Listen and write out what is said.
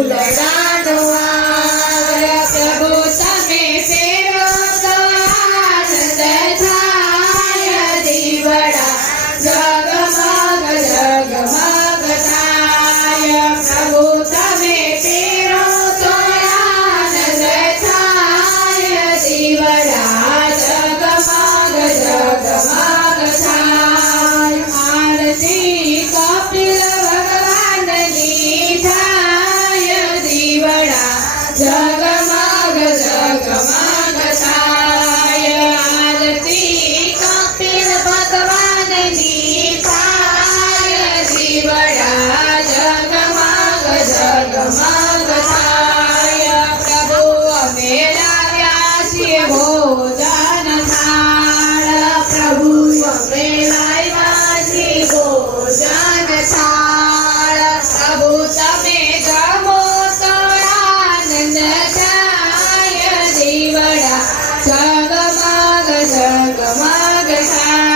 ફૂલડાનો હાર પ્રભુ તમે ફેરો તો આનંદ થાય દીવડા જગમગ જગમગ થાય પ્રભુ તમે ફેરો તો આનંદ થાય દીવડા જગમગ જગમગ થાય આરતી કપિલ ભગવાનની થાય દીવડા જગમગ જગમગ થાય આરતી કપિલ ભગવાનની થાય દીવડા જગમગ જગમગ થાય પ્રભુ અમે લાવ્યા છીએ ભોજન થાળ પ્રભુ અમે લાવ્યા છીએ ભોજન થાળ પ્રભુ તમે જમો તો આનંદ થાય દીવડા જગમગ જગમગ થાય